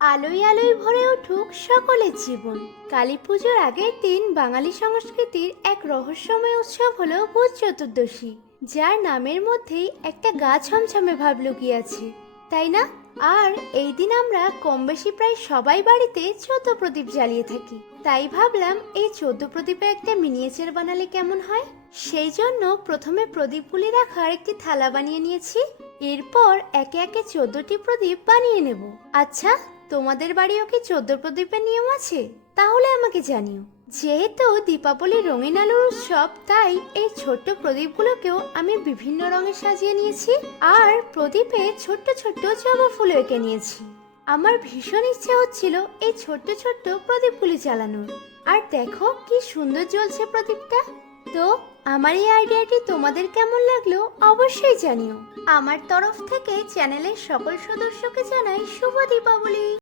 আলোয় আলোয় ভরে উঠুক সকলের জীবন। কালী পুজোর আগের দিন বাঙালি সংস্কৃতির এক রহস্যময় উৎসব হলো ভূত চতুর্দশী, যার নামের মধ্যেই একটা গা ছমছমে ভাব লুকিয়ে আছে তাই না? আর এই দিন আমরা কম বেশি প্রায় সবাই বাড়িতে চোদ্দ প্রদীপ জ্বালিয়ে থাকি। তাই ভাবলাম এই চোদ্দ প্রদীপে একটা মিনিয়েচার বানালে কেমন হয়? সেই জন্য প্রথমে প্রদীপগুলি রাখার একটি থালা বানিয়ে নিয়েছি। এরপর একে একে চোদ্দটি প্রদীপ বানিয়ে নেব। আচ্ছা তোমাদের বাড়িও কি চোদ্দ প্রদীপের নিয়ম আছে? তাহলে আমাকে জানিও। যেহেতু দীপাবলি রঙিন আলোর উৎসব, তাই এই ছোট্ট প্রদীপগুলোকেও আমি বিভিন্ন রঙে সাজিয়ে নিয়েছি আর প্রদীপে ছোট্ট ছোট্ট জবা ফুল এঁকে নিয়েছি। আমার ভীষণ ইচ্ছে হচ্ছিল এই ছোট্ট ছোট্ট প্রদীপগুলি চালানোর আর দেখো কি সুন্দর জ্বলছে প্রদীপটা। তো, আমার এই আইডিয়াটি তোমাদের কেমন লাগল অবশ্যই জানিও। আমার তরফ থেকে চ্যানেলের সকল সদস্যকে জানাই শুভ দীপাবলি।